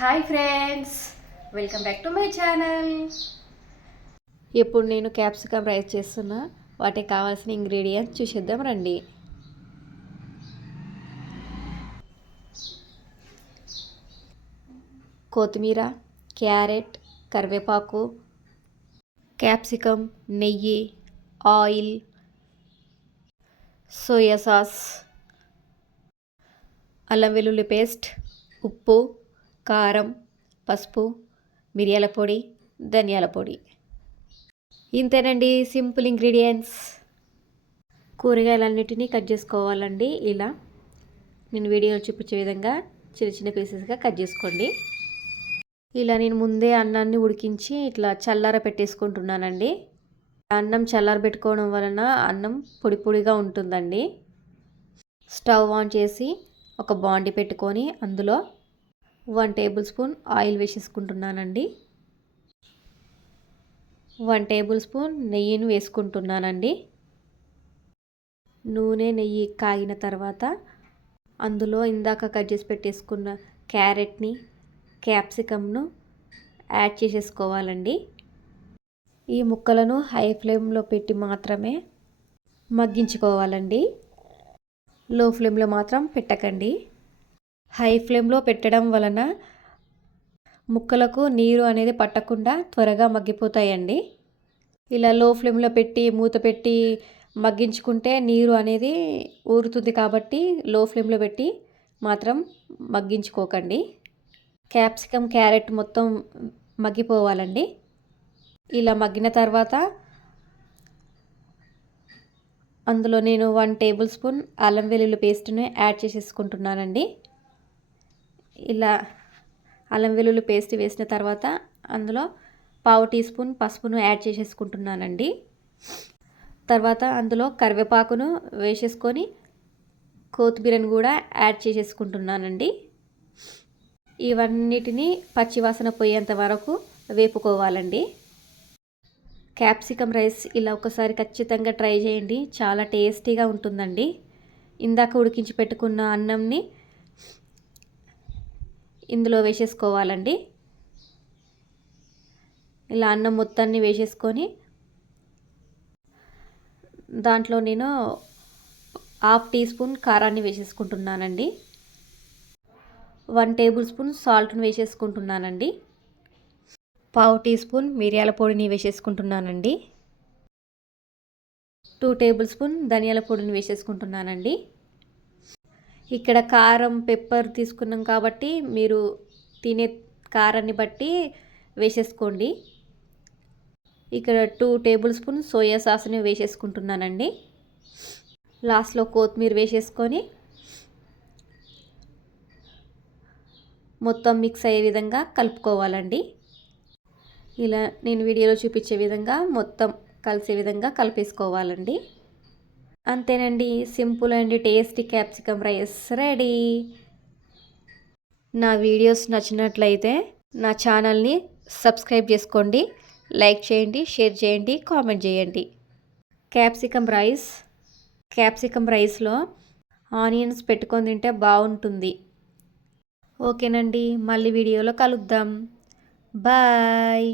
Hi friends, welcome back to my channel. ఇప్పుడు నేను capsicum rice చేస్తున్నా. వాటికి కావాల్సిన ఇంగ్రీడియంట్స్ చూసేద్దాం రండి. కొత్తిమీర, క్యారెట్, కరివేపాకు, క్యాప్సికమ్, నెయ్యి, ఆయిల్, సోయా సాస్, అల్లం వెల్లుల్లి పేస్ట్, ఉప్పు, కారం, పసుపు, మిరియాల పొడి, ధనియాల పొడి. ఇంతేనండి, సింపుల్ ఇంగ్రీడియంట్స్. కూరగాయలన్నిటినీ కట్ చేసుకోవాలండి. ఇలా నేను వీడియోలో చూపించే విధంగా చిన్న చిన్న పీసెస్గా కట్ చేసుకోండి. ఇలా నేను ముందే అన్నాన్ని ఉడికించి ఇట్లా చల్లార పెట్టేసుకుంటున్నానండి. అన్నం చల్లార పెట్టుకోవడం వలన అన్నం పొడి పొడిగా ఉంటుందండి. స్టవ్ ఆన్ చేసి ఒక బాండి పెట్టుకొని అందులో 1 టేబుల్ స్పూన్ ఆయిల్ వేసేసుకుంటున్నానండి. 1 టేబుల్ స్పూన్ నెయ్యిని వేసుకుంటున్నానండి. నూనె నెయ్యి కాగిన తర్వాత అందులో ఇందాక కట్ చేసి పెట్టేసుకున్న క్యారెట్ని, క్యాప్సికమ్ను యాడ్ చేసేసుకోవాలండి. ఈ ముక్కలను హై ఫ్లేమ్లో పెట్టి మాత్రమే మగ్గించుకోవాలండి. లో ఫ్లేమ్లో మాత్రం పెట్టకండి. హై ఫ్లేమ్లో పెట్టడం వలన ముక్కలకు నీరు అనేది పట్టకుండా త్వరగా మగ్గిపోతాయండి. ఇలా లో ఫ్లేమ్లో పెట్టి మూత పెట్టి మగ్గించుకుంటే నీరు అనేది ఊరుతుంది కాబట్టి లో ఫ్లేమ్లో పెట్టి మాత్రం మగ్గించుకోకండి. క్యాప్సికమ్, క్యారెట్ మొత్తం మగ్గిపోవాలండి. ఇలా మగ్గిన తర్వాత అందులో నేను 1 టేబుల్ స్పూన్ అల్లం వెల్లుల్లి పేస్ట్ని యాడ్ చేసేసుకుంటున్నానండి. ఇలా అల్లం వెల్లుల్లి పేస్ట్ వేసిన తర్వాత అందులో 1/2 టీ స్పూన్ పసుపును యాడ్ చేసేసుకుంటున్నానండి. తర్వాత అందులో కరివేపాకును వేసేసుకొని కొత్తిమీరను కూడా యాడ్ చేసేసుకుంటున్నానండి. ఇవన్నిటిని పచ్చివాసన పోయేంత వరకు వేపుకోవాలండి. క్యాప్సికమ్ రైస్ ఇలా ఒకసారి ఖచ్చితంగా ట్రై చేయండి, చాలా టేస్టీగా ఉంటుందండి. ఇందాక ఉడికించి పెట్టుకున్న అన్నంని ఇందులో వేసేసుకోవాలండి. ఇలా అన్నం మొత్తాన్ని వేసేసుకొని దాంట్లో నేను 1/2 టీ స్పూన్ కారాన్ని వేసేసుకుంటున్నానండి. 1 టేబుల్ స్పూన్ సాల్ట్ని వేసేసుకుంటున్నానండి. 1/2 టీ స్పూన్ మిరియాల పొడిని వేసేసుకుంటున్నానండి. 2 టేబుల్ స్పూన్ ధనియాల పొడిని వేసేసుకుంటున్నానండి. ఇక్కడ కారం, పెప్పర్ తీసుకున్నాం కాబట్టి మీరు తినే కారాన్ని బట్టి వేసేసుకోండి. ఇక్కడ 2 టేబుల్ స్పూన్ సోయా సాస్ని వేసేసుకుంటున్నానండి. లాస్ట్లో కొత్తిమీర వేసేసుకొని మొత్తం మిక్స్ అయ్యే విధంగా కలుపుకోవాలండి. ఇలా నేను వీడియోలో చూపించే విధంగా మొత్తం కలిసే విధంగా కలిపేసుకోవాలండి. అంతేనండి, simple and tasty capsicum rice ready. నా వీడియోస్ నచ్చినట్లయితే నా ఛానల్ని సబ్స్క్రైబ్ చేసుకోండి, లైక్ చేయండి, షేర్ చేయండి, కామెంట్ చేయండి. క్యాప్సికమ్ రైస్లో ఆనియన్స్ పెట్టుకొని తింటే బాగుంటుంది. ఓకేనండి, మళ్ళీ వీడియోలో కలుద్దాం. బాయ్.